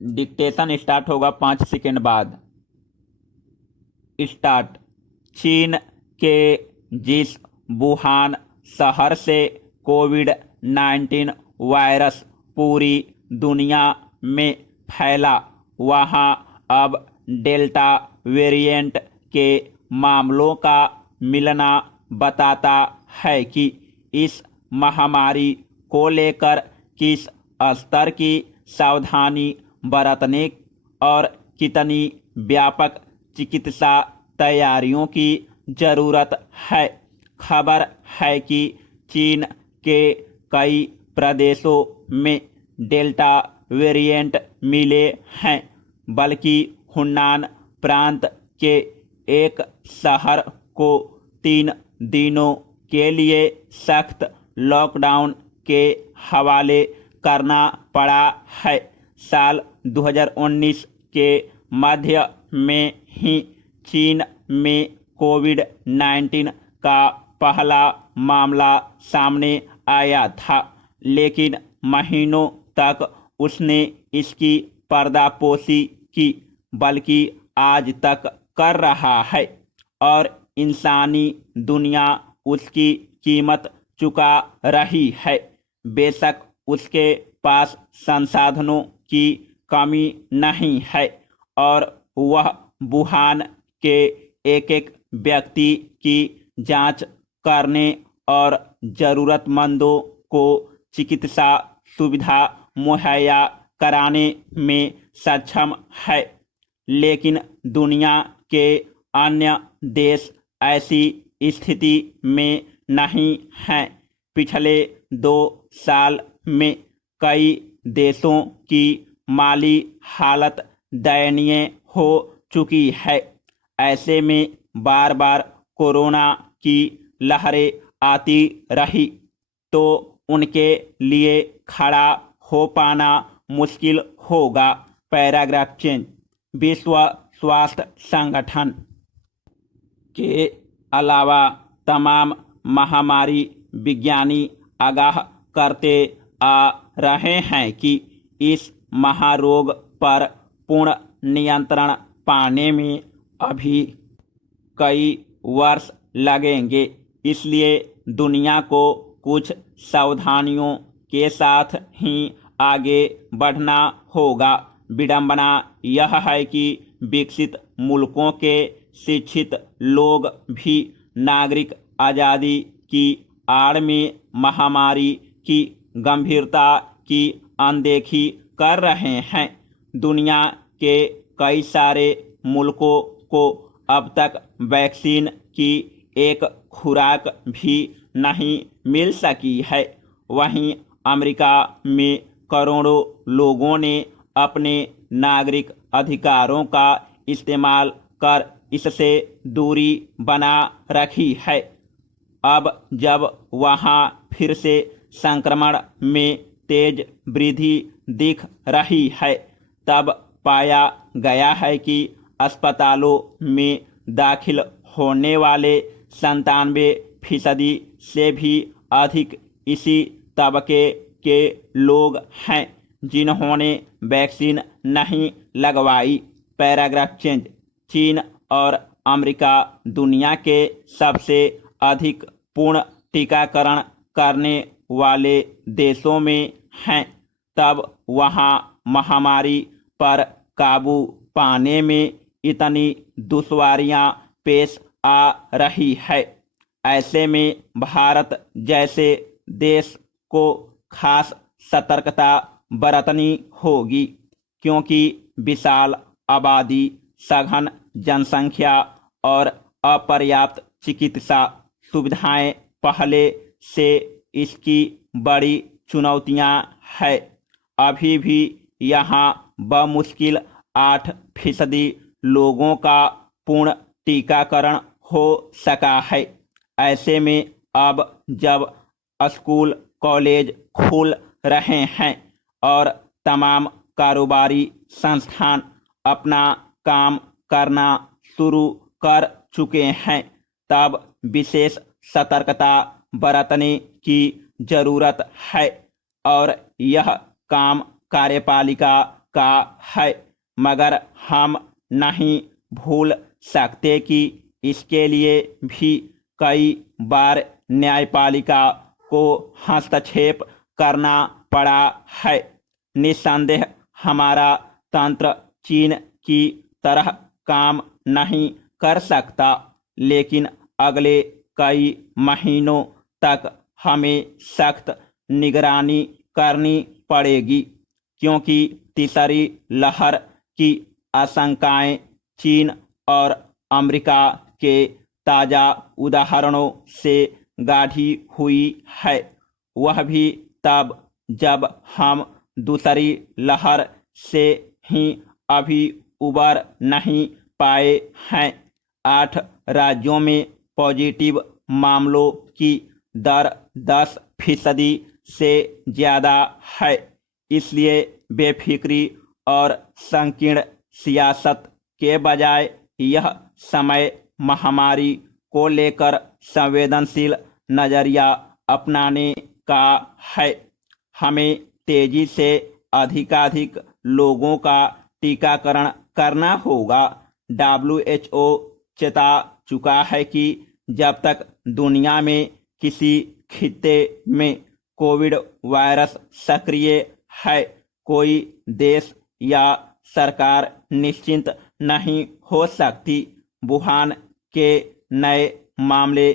Dictation start होगा 5 second बाद। Start. चीन के जिस वुहान शहर से कोविड-19 वायरस पूरी दुनिया में फैला, वहां अब डेल्टा वेरिएंट के मामलों का मिलना बताता है कि इस महामारी को लेकर किस स्तर की सावधानी बरतने और कितनी व्यापक चिकित्सा तैयारियों की जरूरत है। खबर है कि चीन के कई प्रदेशों में डेल्टा वेरिएंट मिले हैं, बल्कि हुन्नान प्रांत के एक शहर को 3 दिनों के लिए सख्त लॉकडाउन के हवाले करना पड़ा है। साल 2019 के मध्य में ही चीन में कोविड-19 का पहला मामला सामने आया था, लेकिन महीनों तक उसने इसकी पर्दापोशी की, बल्कि आज तक कर रहा है, और इंसानी दुनिया उसकी कीमत चुका रही है। बेशक उसके पास संसाधनों की कमी नहीं है और वह वुहान के एक व्यक्ति की जांच करने और ज़रूरतमंदों को चिकित्सा सुविधा मुहैया कराने में सक्षम है। लेकिन दुनिया के अन्य देश ऐसी स्थिति में नहीं हैं। पिछले 2 साल में कई देशों की माली हालत दयनीय हो चुकी है। ऐसे में बार बार कोरोना की लहरें आती रही तो उनके लिए खड़ा हो पाना मुश्किल होगा। Paragraph change. विश्व स्वास्थ्य संगठन के अलावा तमाम महामारी विज्ञानी आगाह करते आ रहे हैं कि इस महारोग पर पूर्ण नियंत्रण पाने में अभी कई वर्ष लगेंगे। इसलिए दुनिया को कुछ सावधानियों के साथ ही आगे बढ़ना होगा। विडंबना यह है कि विकसित मुल्कों के शिक्षित लोग भी नागरिक आज़ादी की आड़ में महामारी की गंभीरता की अनदेखी कर रहे हैं। दुनिया के कई सारे मुल्कों को अब तक वैक्सीन की एक खुराक भी नहीं मिल सकी है। वहीं अमेरिका में करोड़ों लोगों ने अपने नागरिक अधिकारों का इस्तेमाल कर इससे दूरी बना रखी है। अब जब वहां फिर से संक्रमण में तेज वृद्धि दिख रही है, तब पाया गया है कि अस्पतालों में दाखिल होने वाले 97% से भी अधिक इसी तबके के लोग हैं जिन्होंने वैक्सीन नहीं लगवाई। Paragraph change. चीन और अमेरिका दुनिया के सबसे अधिक पूर्ण टीकाकरण करने वाले देशों में हैं, तब वहां महामारी पर काबू पाने में इतनी दुश्वारियां पेश आ रही है। ऐसे में भारत जैसे देश को खास सतर्कता बरतनी होगी, क्योंकि विशाल आबादी, सघन जनसंख्या और अपर्याप्त चिकित्सा सुविधाएं पहले से इसकी बड़ी चुनौतियां हैं। अभी भी यहाँ बमुश्किल 8% लोगों का पूर्ण टीकाकरण हो सका है। ऐसे में अब जब स्कूल कॉलेज खुल रहे हैं और तमाम कारोबारी संस्थान अपना काम करना शुरू कर चुके हैं, तब विशेष सतर्कता बरतने की जरूरत है और यह काम कार्यपालिका का है, मगर हम नहीं भूल सकते कि इसके लिए भी कई बार न्यायपालिका को हस्तक्षेप करना पड़ा है। निस्संदेह हमारा तंत्र चीन की तरह काम नहीं कर सकता, लेकिन अगले कई महीनों तक हमें सख्त निगरानी करनी पड़ेगी, क्योंकि तीसरी लहर की आशंकाएं चीन और अमेरिका के ताज़ा उदाहरणों से गाढ़ी हुई है, वह भी तब जब हम दूसरी लहर से ही अभी उबर नहीं पाए हैं। 8 राज्यों में पॉजिटिव मामलों की दर 10% से ज़्यादा है, इसलिए बेफिक्री और संकीर्ण सियासत के बजाय यह समय महामारी को लेकर संवेदनशील नज़रिया अपनाने का है। हमें तेजी से अधिकाधिक लोगों का टीकाकरण करना होगा। WHO चेता चुका है कि जब तक दुनिया में किसी खित्ते में कोविड वायरस सक्रिय है, कोई देश या सरकार निश्चिंत नहीं हो सकती। वुहान के नए मामले